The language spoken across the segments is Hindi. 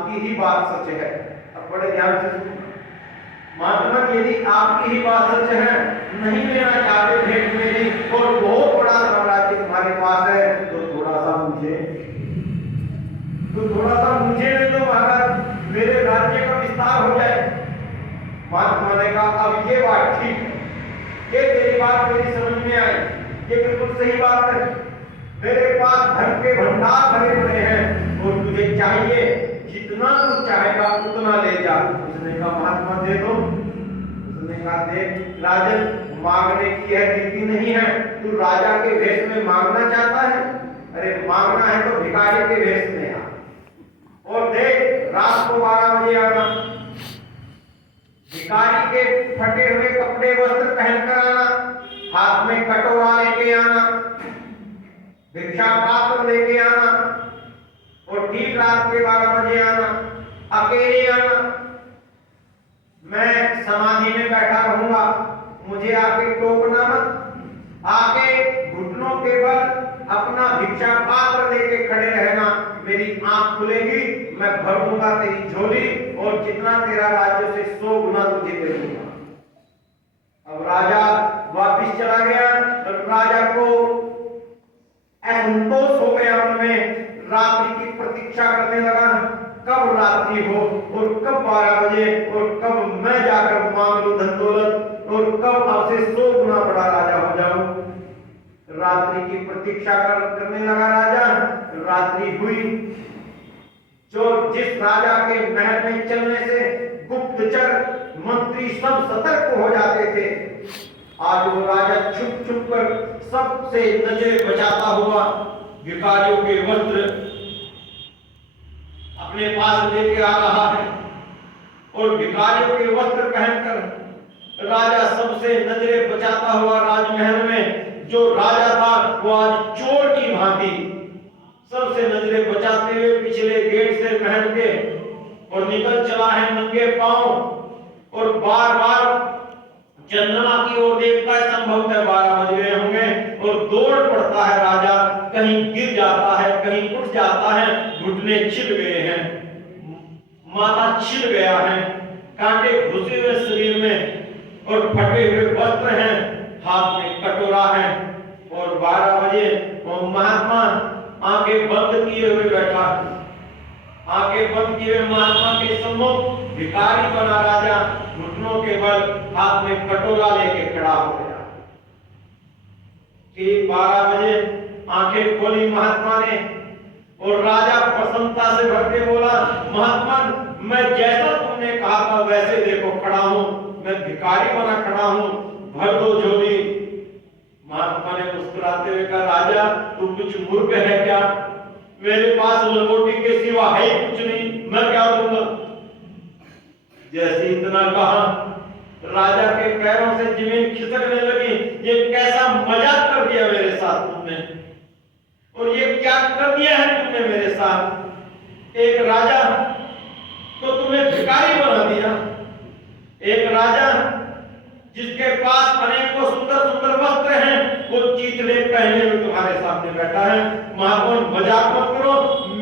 आपकी ही बात सच है। अब बड़े ध्यान से सुनिए। महात्मा यदि आपकी ही बात सच है, नहीं लेना चाहते भेंट मेरी और बहुत बड़ा साम्राज्य तुम्हारे पास है, तो थोड़ा सा मुझे दे दो महाराज, मेरे राज्य का विस्तार हो जाए। महात्मा ने कहा अब ये बात ठीक है, ये तेरी बात मेरी समझ में आई, ये बिल्कुल सही बात है। मेरे पास धन के भंडार भरे पड़े हैं और तुझे चाहिए जितना तू चाहेगा उतना ले जा। उसने कहा महात्मा दे दो। उसने कहा देख राजन, मांगने की यह रीति नहीं है, तू राजा के वेश में मांगना चाहता है, अरे मांगना है तो भिखारी के वेश में आ। और देख रात को 12 बजे आना, भिखारी के फटे हुए कपड़े वस्त्र पहनकर आना, हाथ में कटोरा लेके आना, भिक्षा पात्र लेके आना और ठीक रात के 12 बजे आना, अकेले आना। मैं समाधि में बैठा रहूंगा, मुझे आके टोकना मत, आके घुटनों के बल अपना भिक्षा पात्र लेके खड़े रहना। मेरी आंख खुलेगी, मैं भर दूंगा तेरी झोली और जितना तेरा राज्य से 100 गुना तुझे दे दूंगा। अब राजा वापिस चला गया। तो राजा को असंतोष हो गया, उनमें रात्रि की प्रतीक्षा करने लगा, कब रात्रि हो और कब 12 बजे और कब मैं जाकर मांग लूं धन दौलत और कब आपसे 100 गुना बड़ा राजा हो जाऊं। रात्रि की प्रतीक्षा करने लगा राजा। रात्रि हुई। जो जिस राजा के महल में चलने से गुप्तचर मंत्री सब सतर्क हो जाते थे, आज वो राजा छुप छुप कर सबसे नजरें बचाता हुआ भिखारियों के वस्त्र अपने पास लेके आ रहा है और भिखारियों के वस्त्र पहनकर राजा सबसे नजरें बचाता हुआ राजमहल में जो राजा था वो आज चोर की भांति सबसे नजरें बचाते हुए पिछले गेट से महल के और निकल चला है नंगे पांव और बार बार चंद्रमा की ओर देखता है। संभवतः 12 बज गए होंगे और दौड़ पड़ता है राजा, कहीं गिर जाता है, कहीं उठ जाता है, घुटने छिल गए हैं, माथा छिल गया है, कांटे घुसे हुए शरीर में और फटे हुए वस्त्र हैं, हाथ में कटोरा है और 12 बजे वो महात्मा आंखें बंद किए हुए बैठा है। आंखें बंद किए हुए महात्मा के सम्मुख भिखारी बना राजा घुटनों के बल हाथ में कटोरा लेके खड़ा हो गया। ठीक 12 बजे आंखें खोली महात्मा ने और राजा प्रसन्नता से भर के बोला, महात्मा मैं जैसा तुमने कहा था वैसे देखो खड़ा हूं, मैं भिखारी बना खड़ा हूं, भर दो झोली। महात्मा ने मुस्कुराते हुए कहा, राजा तू कुछ मूर्ख है क्या? मेरे पास लंगोटी के सिवा है कुछ नहीं, मैं क्या दूंगा? जैसे इतना कहा राजा के पैरों से जमीन खिसकने लगी। ये कैसा मजाक कर दिया मेरे साथ तुमने, और ये क्या कर दिया है तुमने मेरे साथ? एक राजा तो तुम्हें भिखारी बना दिया, एक राजा जिसके पास अनेकों सुंदर सुंदर वस्त्र हैं वो चीथड़े पहने हुए तुम्हारे सामने बैठा है। महात्मा मजाक मत करो,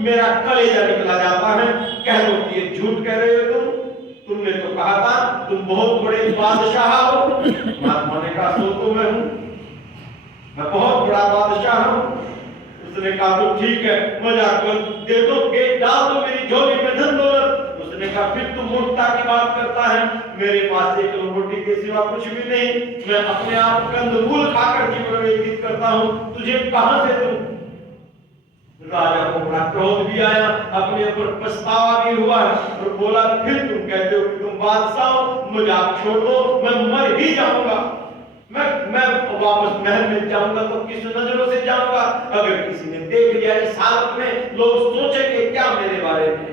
मेरा कलेजा निकला जाता है। कह दो कि ये झूठ कह रहे हो तुमने तो कहा था तुम बहुत बड़े बादशाह हो। महात्मा ने कहा सो तो मैं हूं, मैं बहुत बड़ा बादशाह हूं। उसने कहा तो ठीक है, मजाक मत, दे दो, डाल दो मेरी झोली में धन दौलत। उसने कहा फिर तुम मूर्खता की बात करता है, मेरे पास एक लंगोटी के सिवा कुछ भी नहीं, मैं अपने आप कंदमूल खाकर जीवन व्यतीत करता हूं, तुझे कहां से दूं? राजा को बड़ा क्रोध भी आया, अपने ऊपर पछतावा भी हुआ और बोला फिर तुम कहते हो कि तुम बादशाह हो, मजाक छोड़ दो, मैं मर ही जाऊंगा, मैं वापस महल में जाऊंगा तो किस नजरों से जाऊंगा? अगर किसी ने देख लिया इस हालत में लोग सोचेंगे क्या मेरे बारे में?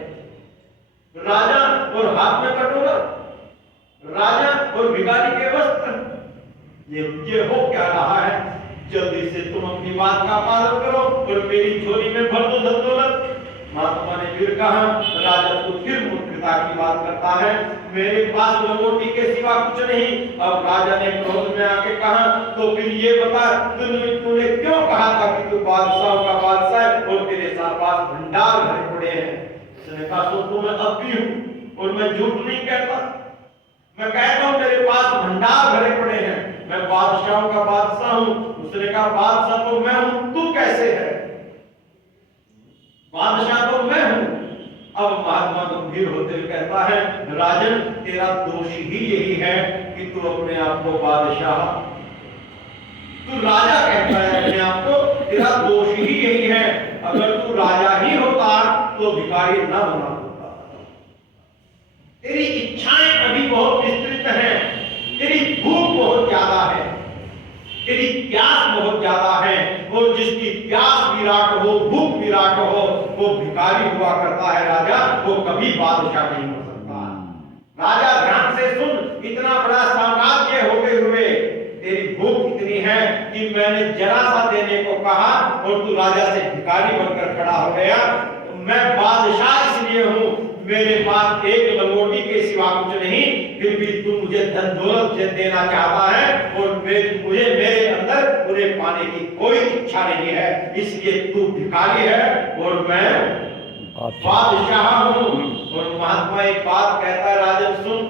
राजा और हाथ में कटोरा, राजा और भिखारी के वस्त्र, ये हो क्या रहा है? जल्दी से तुम अपनी बात का पालन करो और मेरी झोली में भर दो धन दौलत। महात्मा ने फिर कहा, राजा तो फिर मूर्खता की बात करता है, मेरे पास लंगोटी के सिवा कुछ नहीं। अब राजा ने क्रोध में आके कहा, तो फिर ये बता तूने क्यों कहा था कि तू बादशाह का बादशाह है और तेरे साथ पास भंडार भरे पड़े हैं? उसने कहा सो तो मैं अब भी हूं और मैं झूठ नहीं कहता, मैं कहता हूं मेरे पास भंडार भरे पड़े हैं, मैं बादशाहों का बादशाह हूं। उसने कहा बादशाह तो मैं हूं, तू कैसे है? बादशाह तो मैं हूं। अब महात्मा गंभीर होते हुए कहता है राजन तेरा दोष ही यही है कि तू अपने आप को बादशाह, तू राजा कहता है अपने आप को, तेरा दोष ही यही है। अगर तू राजा ही होता तो भिखारी ना बना होता। तेरी इच्छाएं अभी बहुत विस्तृत हैं, तेरी भूख बहुत ज्यादा है, तेरी प्यास बहुत ज्यादा है, और जिसकी प्यास विराट हो, भूख विराट हो, वो भिखारी हुआ करता है राजा, वो कभी बादशाह नहीं हो सकता। राजा ध्यान से सुन, इतना बड़ा साम्राज्य होते हुए तेरी भूख इतनी है कि मैंने जरा सा देने को कहा और तू राजा से भिखारी बनकर खड़ा हो गया। मैं बादशाह इसलिए हूं, मेरे पास एक लंगोटी के सिवा कुछ नहीं, फिर भी तू मुझे धन दौलत देना चाहता है और मुझे मेरे अंदर उन्हें पाने की कोई इच्छा नहीं है, इसलिए तू भिखारी है और मैं बादशाह हूं। और महात्मा एक बात कहता है राजन सुन,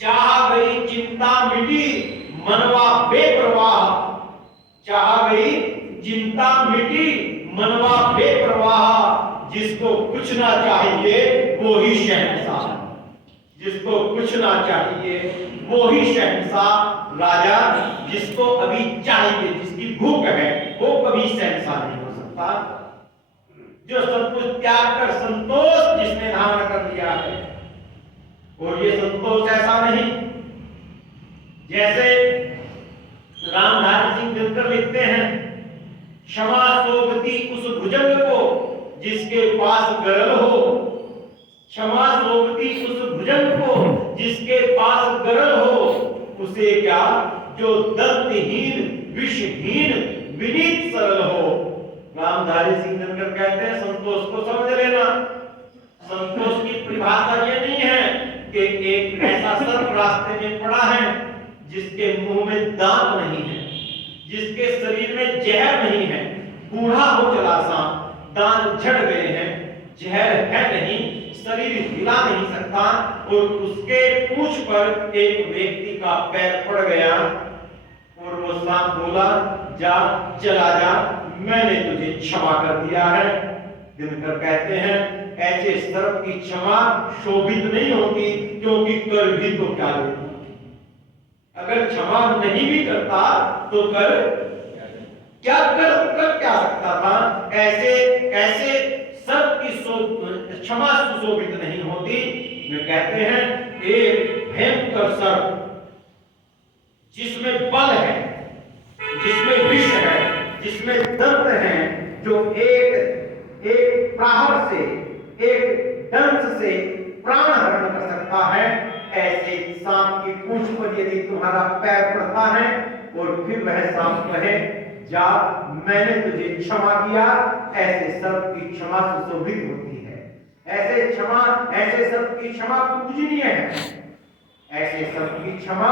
चाह गई चिंता मिटी मनवा बेप्रवाह, चाह गई चिंता मिटी मनवा बेप्रवाह, जिसको कुछ ना चाहिए वो ही शहंशाह, जिसको कुछ ना चाहिए वो ही शहंशाह। राजा जिसको अभी चाहिए, जिसकी भूख है, वो कभी शहंशाह नहीं हो सकता। जो सब कुछ त्याग कर संतोष जिसने धारण कर लिया है, और ये संतोष ऐसा नहीं जैसे रामधारी सिंह दिनकर लिखते हैं, क्षमा सोबती उस भुजंग को जिसके पास गरल हो, क्षमा सोबती उस भुजंग को जिसके पास गरल हो, उसे क्या जो दंतहीन विषहीन विनीत सरल हो। रामधारी सिंह दिनकर कहते हैं संतोष को समझ लेना। संतोष की परिभाषा ये नहीं है कि एक ऐसा सर्प रास्ते में पड़ा है जिसके मुंह में दांत नहीं है, जिसके शरीर में जहर नहीं है, बूढ़ा हो चला सांप, दांत झड़ गए हैं, जहर है नहीं, शरीर हिला नहीं सकता, और उसके पूंछ पर एक व्यक्ति का पैर पड़ गया और वो सांप बोला जा चला जा, मैंने तुझे क्षमा कर दिया है। दिनकर कहते हैं ऐसे सर्प की क्षमा शोभित नहीं होती, क्योंकि कर भी तो क्या लेता, अगर क्षमा नहीं भी करता तो कर क्या सकता था। ऐसे ऐसे सर्प की क्षमा सुशोभित नहीं होती। वे कहते हैं एक भयंकर सर्प जिसमें बल है, जिसमें विष है, जिसमें दंत है, जो एक प्रहार से, एक दंश से प्राण हरण कर सकता है, ऐसे सांप की पूंछ पर यदि तुम्हारा पैर पड़ता है और फिर वह सांप कहे जा मैंने तुझे क्षमा किया, ऐसे सर्प की क्षमा सुशोभित होती है। ऐसे सर्प की क्षमा पूजनीय है। ऐसे सर्प की क्षमा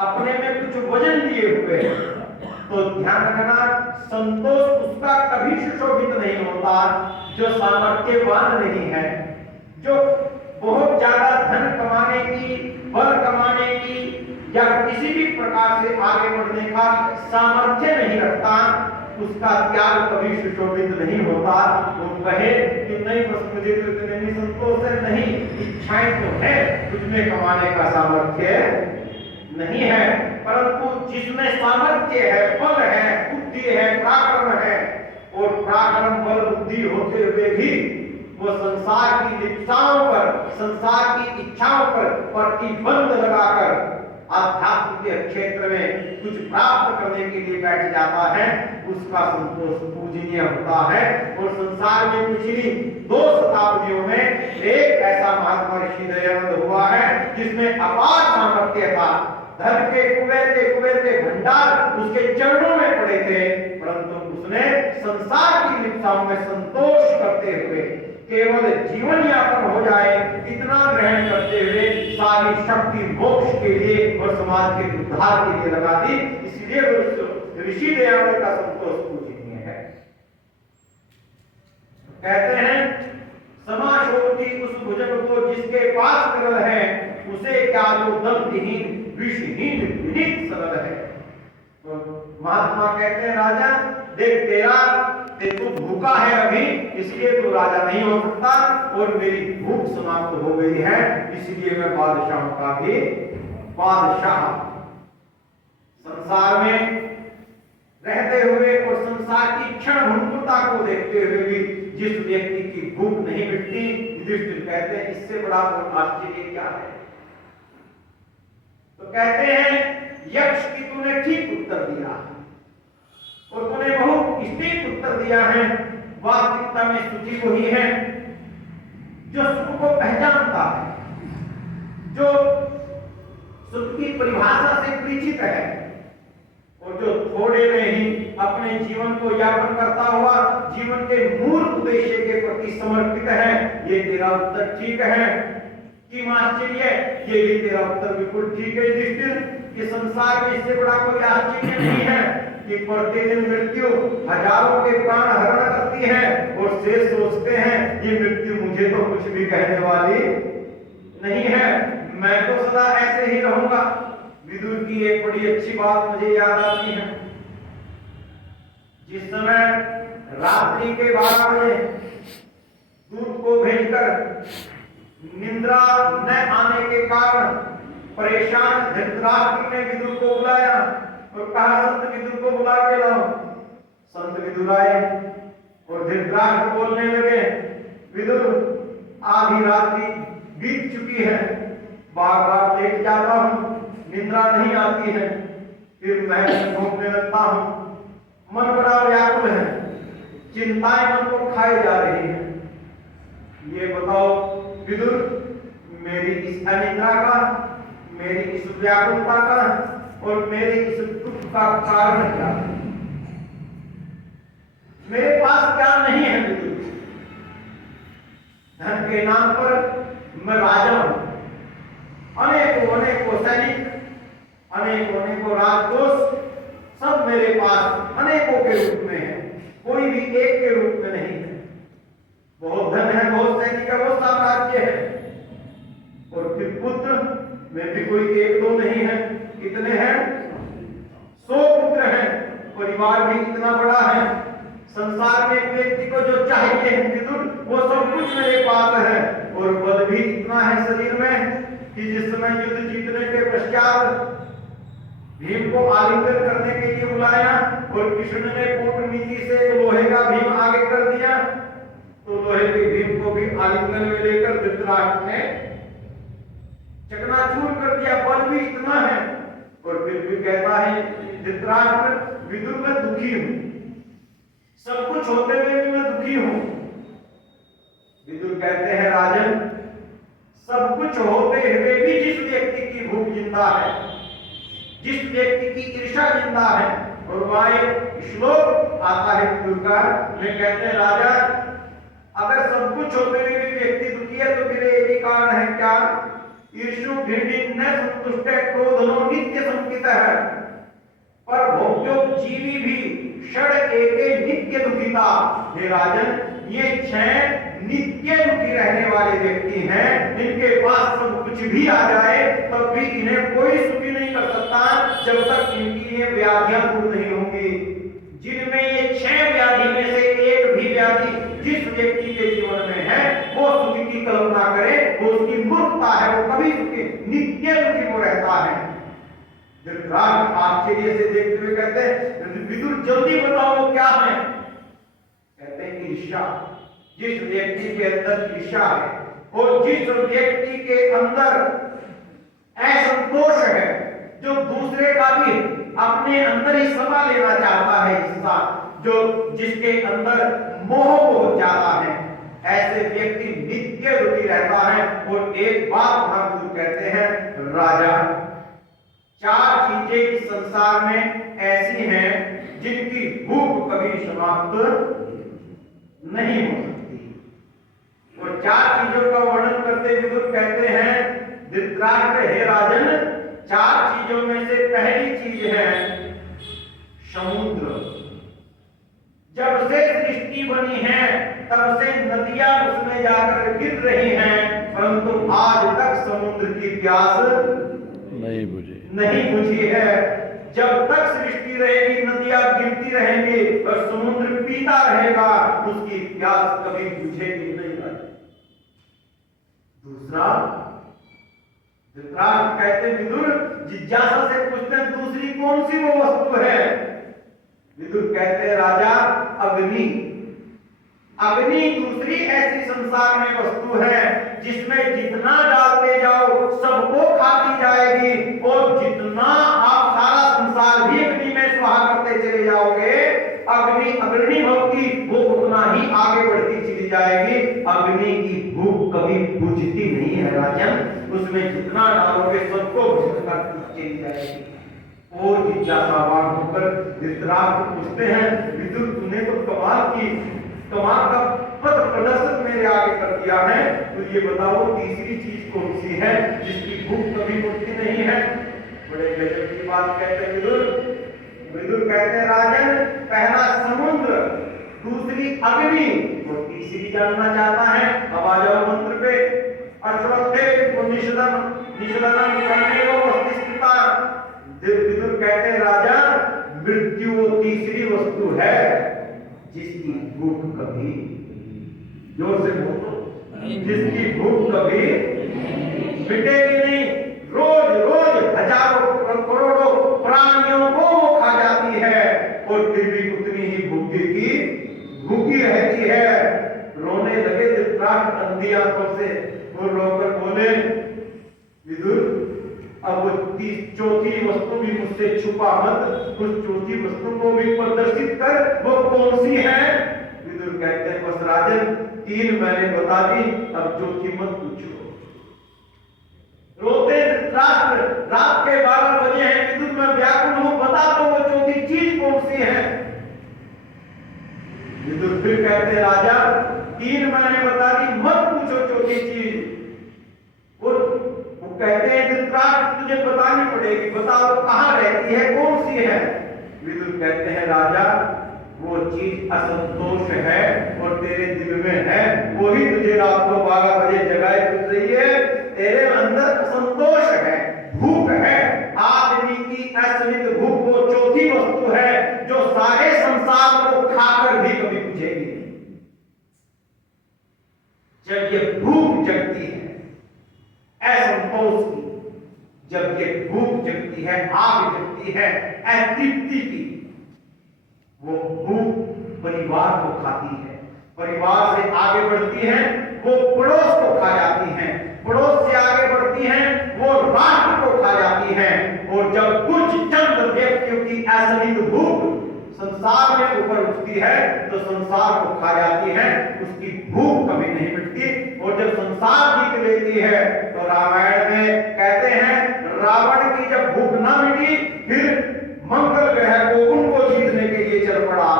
अपने में कुछ वजन लिए हुए है। तो ध्यान रखना, संतोष उसका कभी सुशोभित नहीं होता जो सामर्थ्यवान नहीं है, जो बहुत ज्यादा धन कमाने की, बल कमाने की या किसी भी प्रकार से आगे बढ़ने का सामर्थ्य नहीं रखता, उसका त्याग कभी सुशोभित नहीं होता। वो कहे कि नहीं बस मुझे तो इतने नहीं संतोष है, नहीं इच्छाएं तो है, तुझमें कमाने का सामर्थ्य नहीं है, परंतु जिसमें सामर्थ्य है, बल है, बुद्धि है, पराक्रम है, और पराक्रम बल बुद्धि होते हुए भी वो संसार की लिप्साओं पर, संसार की इच्छाओं पर प्रतिबंध लगाकर आध्यात्म के क्षेत्र में कुछ प्राप्त करने के लिए बैठ जाता है, उसका संतोष पूजनीय होता है। और संसार में पिछली 2 शताब्दियों में एक ऐसा महात्मा ऋषि दयानंद हुआ है जिसमें अपार सामर्थ्य था, धन के कुबेर के भंडार उसके चरणों में पड़े थे, परंतु उसने संसार की लिप्साओं में संतोष करते हुए केवल जीवन यापन हो जाए इतना ग्रहण करते हुए सारी शक्ति मोक्ष के लिए और समाज के उद्धार के लिए लगा दी। इसलिए ऋषि दयानंद का संतोष पूजनीय है। कहते हैं समाशोधि उस भुजंग को जिसके पास विरल है, उसे क्या जो दंतहीन विषहीन विनीत सरल है। तो महात्मा कहते हैं राजा देख तू भूखा है अभी, इसलिए तू राजा नहीं हो सकता, और मेरी भूख समाप्त हो गई है, इसलिए मैं बादशाह का भी बादशाह। संसार में रहते हुए और संसार की क्षण भंगुरता को देखते हुए भी जिस व्यक्ति की भूख नहीं मिटती, युधिष्ठिर कहते हैं इससे बड़ा और आश्चर्य क्या है। तो कहते हैं यक्ष की तूने ठीक उत्तर दिया और तूने बहुत स्पष्ट उत्तर दिया है। वास्तविकता में स्तुति वही है जो सुख को पहचानता है, जो सुख की परिभाषा से परिचित है, और जो थोड़े में ही अपने जीवन को यापन करता हुआ जीवन के मूल उद्देश्य के प्रति समर्पित है। ये तेरा उत्तर ठीक है कि आश्चर्य, ये भी तेरा उत्तर बिल्कुल ठीक है युधिष्ठिर, कि संसार में इससे बड़ा कोई आश्चर्य नहीं है कि प्रतिदिन मृत्यु हजारों के प्राण हरण करती है और शेष सोचते हैं ये मृत्यु मुझे तो कुछ भी कहने वाली नहीं है, मैं तो सदा ऐसे ही रहूंगा। विदुर की एक बड़ी अच्छी बात मुझे याद आती है। जिस समय रात्रि के 12 बजे दूत को भेजकर निद्रा न आने के कारण परेशान धृतराष्ट्र ने विदुर को बुलाया और कहा संत विदुर को बुला के लाओ। संत विदुर आए और धृतराष्ट्र बोलने लगे, विदुर आधी रात्रि बीत चुकी है, बार बार लेट जाता हूं, निद्रा नहीं आती है, फिर मैं घूमने लगता हूं, मन बड़ा व्याकुल है, चिंताएं मन को खाए जा रही हैं। ये बताओ विदुर, मेरी इस अनिद्रा का, मेरी इस व्याकुलता का और मेरे इस दुख का कारण क्या है? मेरे पास क्या नहीं है विदुर? धन के नाम पर मैं राजा हूं, अनेकों सैनिक, अनेकों राजकोष सब मेरे पास अनेकों के रूप में है, कोई भी एक के रूप में नहीं है। बहुत धन है, बहुत सैनिक है, बहुत साम्राज्य है, और फिर पुत्र में भी कोई एक दो नहीं है, कितने हैं? 100 पुत्र हैं, परिवार भी इतना बड़ा है। संसार में एक व्यक्ति को जो चाहिए विदुर वो सब कुछ मेरे पास है, और बल भी इतना है शरीर में कि जिस समय युद्ध जीतने के पश्चात भीम को आलिंगन करने के लिए बुलाया और कृष्ण ने कूटनीति से लोहे का भीम आगे कर दिया, तो लोहे के भीम को भी आलिंगन में लेकर धृतराष्ट्र ने चकनाचूर कर दिया। बल भी इतना है, और फिर भी कहता है धृतराष्ट्र विदुर मैं दुखी हूं, सब कुछ होते हुए भी मैं दुखी हूं। विदुर कहते हैं राजन, सब कुछ होते हुए भी जिस व्यक्ति की भूख जिंदा है, जिस व्यक्ति की ईर्ष्या जिंदा है, और वहां एक श्लोक आता है विदुर का, वे कहते हैं राजा अगर सब कुछ होते हुए भी व्यक्ति दुखी है तो फिर एक ही कारण है क्या? ईर्ष्यु भिंडी न संतुष्ट क्रोधनो नित्य संकित है, पर भोग्योपजीवी भी षड एके नित्य दुखिता। हे राजन, ये 6 नित्य दुखी रहने वाले व्यक्ति हैं, इनके पास सब कुछ भी आ जाए तब भी इन्हें कोई सुखी नहीं कर सकता जब तक इनकी ये व्याधियां दूर नहीं होंगी। जिनमें ये 6 व्याधि में से एक भी व्याधि जिस व्यक्ति के जीवन में है वो सुखी की कल्पना करे, वो उसकी मूर्खता है, वो कभी सुखी नित्य दुखी वो रहता है। धृतराष्ट्र आश्चर्य से देखते हुए कहते हैं विदुर जल्दी बताओ वो क्या है? कहते हैं ईर्ष्या। जिस व्यक्ति के अंदर ईर्ष्या है और जिस व्यक्ति के अंदर असंतोष है, जो दूसरे का भी अपने अंदर ही समा लेना चाहता है, हिस्सा, जो जिसके अंदर मोह बहुत ज्यादा है, ऐसे व्यक्ति नित्य दुखी रहता है। और एक बात महापुरुष कहते हैं राजा, 4 चीजें इस संसार में ऐसी हैं जिनकी भूख कभी समाप्त नहीं हो सकती, और 4 चीजों का वर्णन करते विदुर कहते हैं धृतराष्ट्र, हे राजन, 4 चीजों में से पहली चीज है समुद्र। जब से सृष्टि बनी है तब से नदियां उसमें जाकर फिर रही हैं, परंतु आज तक समुद्र की प्यास नहीं बुझी है। जब तक सृष्टि रहेगी, नदियां गिरती रहेंगी और समुद्र पीता रहेगा, उसकी प्यास कभी बुझेगी नहीं। दूसरा, धृतराष्ट्र कहते विदुर, जिज्ञासा से पूछते हैं दूसरी कौन सी वो वस्तु है? विदुर कहते राजा, अग्नि। अग्नि दूसरी ऐसी संसार में वस्तु है जिसमें जितना डालते जाओ सबको खाती जाएगी, और जितना आप सारा संसार भी अग्नि में स्वाहा करते चले जाओगे, अग्नि अग्नि भक्ति वो उतना ही आगे बढ़ती चली जाएगी। अग्नि की भूख कभी बुझती नहीं है राजन, उसमें जितना डालोगे सबको भूख चली जाएगी। और जिज्ञासावान होकर धृतराष्ट्र पूछते हैं विदुर, तूने तो कमाल का पथ प्रदर्शन मेरे आगे कर दिया है, तो ये बताओ तीसरी चीज कौन सी है जिसकी भूख कभी बुझती नहीं है? बड़े गजब की बात कहते हैं विदुर। विदुर कहते हैं राजन, पहला समुद्र, दूसरी अग्नि, और तीसरी जानना चाहता है। अब आ जाओ मंत्र पे। अश्वत्थे निषदनम करने को मस्तिष्कता। विदुर कहते हैं राजा, मृत्यु वो तीसरी वस्तु है जिसकी भूख कभी, जोर से बोलो, जिसकी भूख कभी मिटेगी नहीं। रोज रोज हजारों करोड़ों प्राणियों को वो खा जाती है और फिर भी उतनी ही भूखी रहती है। रोने लगे धृतराष्ट्र अंधी आंखों से, और रोकर बोले विदुर, अब वो चौथी वस्तु भी मुझसे छुपा मत, उस चौथी वस्तु को भी प्रदर्शित कर, वो कौन सी है? विदुर कहते हैं बस राजन, 3 मैंने बता दी, अब चौथी मत पूछो। रोते धृतराष्ट्र, रात के 12 बजे हैं, विदुर मैं व्याकुल हूं, बता दो वो चौथी चीज कौन सी है? विदुर फिर कहते राजा, 3 मैंने बता दी, मत पूछो चौथी चीज। वो कहते हैं धृतराष्ट्र तुझे बतानी पड़ेगी, बताओ कहां रहती है, कौन सी है? विदुर कहते हैं राजा, वो चीज असंतोष है और तेरे दिल में है, वही तुझे रात को 12 बजे जगाए फिर रही है। तेरे अंदर असंतोष है, भूख है। आदमी की असमित भूख वो चौथी वस्तु है जो सारे संसार को खाकर भी कभी बुझेगी नहीं। जब ये भूख जगती है असंतोष की, जब ये भूख जगती है, आग जगती है अतृप्ति की, वो भूख परिवार को खाती है, परिवार से आगे बढ़ती है, वो पड़ोस को खा जाती है, पड़ोस से आगे बढ़ती है, वो राष्ट्र को खा जाती है। और जब कुछ चंद व्यक्तियों की असमित भूख संसार में ऊपर उठती है तो संसार को खा जाती है, उसकी भूख कभी नहीं मिटती। और जब संसार जीत लेती है तो रामायण में कहते हैं रावण की जब भूख ना मिटी, फिर मंगल ग्रह को उनको जीतने के लिए चल पड़ा।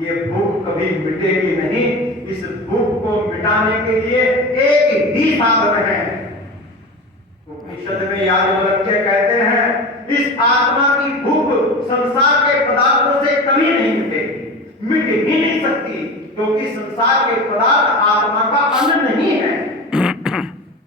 ये भूख कभी मिटेगी नहीं, इस भूख को मिटाने के लिए एक ही साधन है। उपनिषद में याज्ञवल्क्य कहते हैं इस आत्मा की भूख संसार के पदार्थों से कभी नहीं मिटेगी, मिट ही नहीं सकती, क्योंकि संसार के पदार्थ आत्मा का अन्न नहीं है।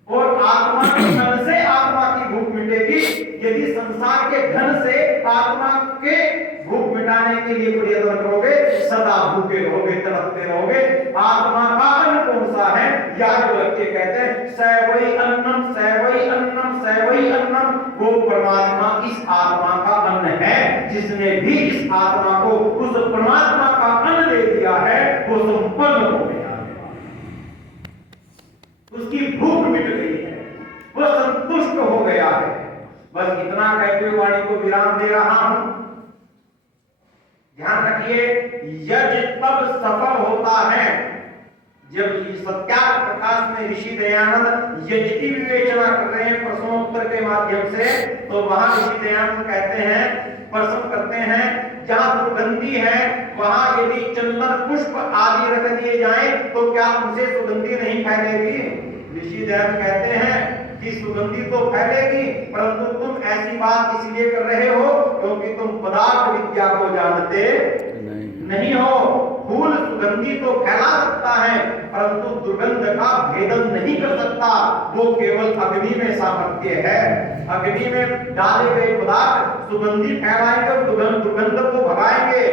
और आत्मा के धन से आत्मा की भूख मिटेगी। यदि संसार के धन से आत्मा के भूख मिटाने के लिए प्रयत्न करोगे, सदा भूखे रहोगे, तड़पते रहोगे। आत्मा का अन्न कौन सा है? याज्ञवल्क्य कहते हैं सैवई अन्नम, सैवई अन्नम, सैवई अन्नम। वो परमात्मा इस आत्मा का अन्न है। जिसने भी इस आत्मा को उस परमात्मा का अन्न दे दिया है वो संपन्न हो गया, उसकी भूख मिट गई है, वो संतुष्ट हो गया है। बस इतना कहते हुए वाणी को विराम दे रहा हूं। ध्यान रखिए, यज्ञ तब सफल होता है जब सत्याग्रह प्रकाश में ऋषि दयानंद यज्ञ की विवेचना कर रहे हैं प्रश्नोत्तर के माध्यम से, तो वहां ऋषि दयानंद कहते हैं, प्रश्न करते हैं, जहां दुर्गंधी है वहां यदि चंदन पुष्प आदि रख दिए जाएं तो क्या उनसे सुगंधी नहीं फैलेगी? ऋषि दयानंद कहते हैं कि सुगंधी तो फैलेगी, परंतु तुम ऐसी बात इसलिए कर रहे हो क्योंकि तुम पदार्थ विद्या को जानते नहीं हो। फूल सुगंधी तो फैला सकता है परंतु दुर्गंध का भेदन नहीं कर सकता। वो केवल अग्नि में सामर्थ्य है। अग्नि में डाले गए पदार्थ सुगंधी फैलाएंगे और दुर्गंध को भगाएंगे।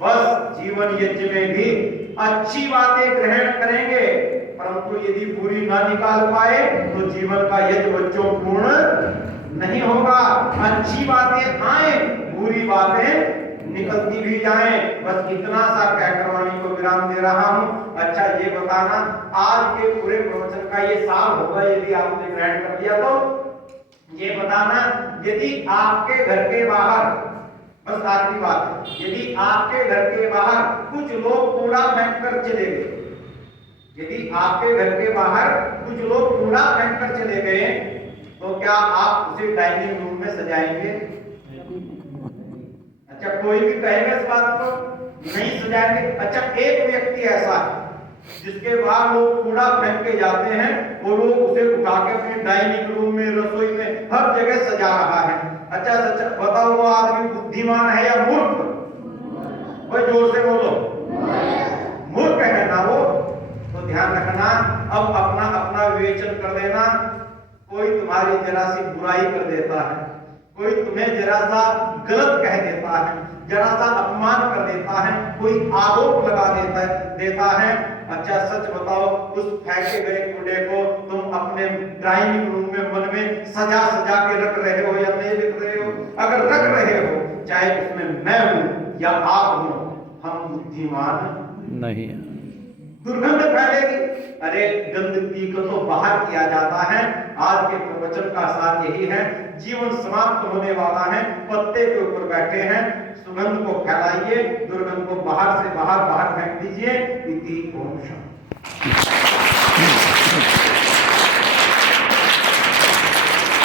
बस जीवन यज्ञ में भी अच्छी बातें ग्रहण करेंगे परंतु यदि बुरी ना निकाल पाए तो जीवन का यज्ञ बच्चों पूर्ण नहीं होगा। अच्छी बातें आए, बुरी बातें निकलती भी जाएं। बस इतना सा कहकर वाणी को विराम दे रहा हूं। अच्छा ये बताना, आज के पूरे प्रवचन का ये सार होगा यदि आपने ग्रहण कर लिया तो ये बताना, यदि आपके घर के बाहर, बस आखिरी बात है, यदि आपके घर के बाहर कुछ लोग कूड़ा फेंक कर चले गए, यदि आपके घर के बाहर कुछ लोग कूड़ा फेंक कर चले गए तो क्या आप उसे डाइनिंग रूम में सजाएंगे? अच्छा कोई भी कहेगा इस बात को? नहीं सजाएंगे। अच्छा एक व्यक्ति ऐसा है जिसके बाहर लोग कूड़ा फेंक के जाते हैं और लोग उसे उठा के अपने डाइनिंग रूम में, रसोई में, हर जगह सजा रहा है। अच्छा सच्चा बताओ वो आदमी बुद्धिमान है या मूर्ख? कोई जोर से बोलो। मूर्ख है ना वो? तो ध्यान रखना, अब अपना अपना विवेचन कर देना। कोई तुम्हारी जरा सी बुराई कर देता है, कोई तुम्हें जरा सा गलत कह देता है, जरा सा अपमान कर देता है, कोई आरोप लगा देता है। अच्छा सच बताओ, उस फेंके गए कूड़े को तुम अपने डाइनिंग रूम में मन में सजा सजा के रख रहे हो या नहीं रख रहे हो? अगर रख रहे हो, चाहे उसमें मैं हूं या आप हो, हम बुद्धिमान नहीं। दुर्गंध फैलेगी। अरे गंदगी को तो बाहर किया जाता है। आज के प्रवचन का सार यही है, जीवन समाप्त होने वाला है, पत्ते के ऊपर बैठे हैं, सुगंध को फैलाइए, दुर्गंध को बाहर से बाहर फेंक दीजिए। इति ओम शांति।